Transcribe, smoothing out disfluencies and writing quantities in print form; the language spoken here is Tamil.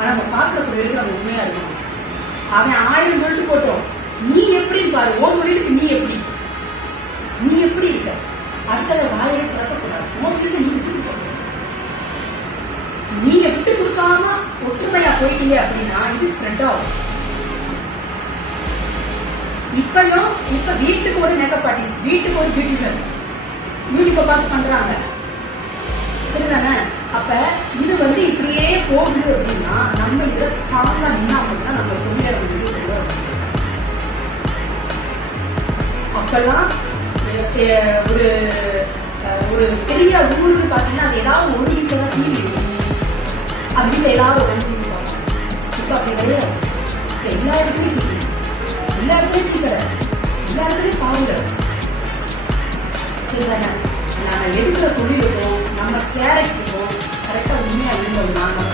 ஆனா நம்ம பாக்குற தொழிலுக்கு நம்ம உண்மையா இருக்கணும். அவன் 1000 சொல்லிட்டு போட்டோம், நீ எப்படின்னு பாரு. உன் தொழிலுக்கு நீ எப்படி இருக்க? அடுத்த வாயை திறக்கக்கூடாது. உன் தொழிலுக்கு நீ விட்டு கொடுக்க. நீங்க விட்டு கொடுக்காம ஒற்றுமையா போயிட்டீங்க அப்படின்னா இது ஸ்ப்ரெட் ஆகும். இப்ப வீட்டுக்கு ஒரு மேக்கப் ஆர்டிஸ்ட், வீட்டுக்கு ஒரு பியூட்டிஷியன் யூடியூப்பை பார்த்து பண்றாங்க, சரிதானே? அப்ப இது இப்படியே போகுது அப்படின்னா நம்ம இதை ஸ்ட்ராங்கா நின்னா மட்டும்தான் நம்ம தொழிலை அப்பெல்லாம் ஒரு ஒரு பெரிய ஊருக்கு பாத்தீங்கன்னா அது ஏதாவது ஒரு வீட்டுல தான் டிவி இருக்கும், அது வீட்டுல எல்லாரும் ஒரு டிவி பார்ப்பாங்க. இப்ப அப்படி கிடையாது. எல்லா இடத்துலயும் டிவி, எல்லா இடத்துலயும் டீ கடை, எல்லா இடத்துலயும் பாருங்க, சரிதானே? நம்ம எடுக்கிற தொழிலுக்கும் நம்ம கேரக்டருக்கும் கரெக்டா உண்மையா இருந்தோம்னா நம்ம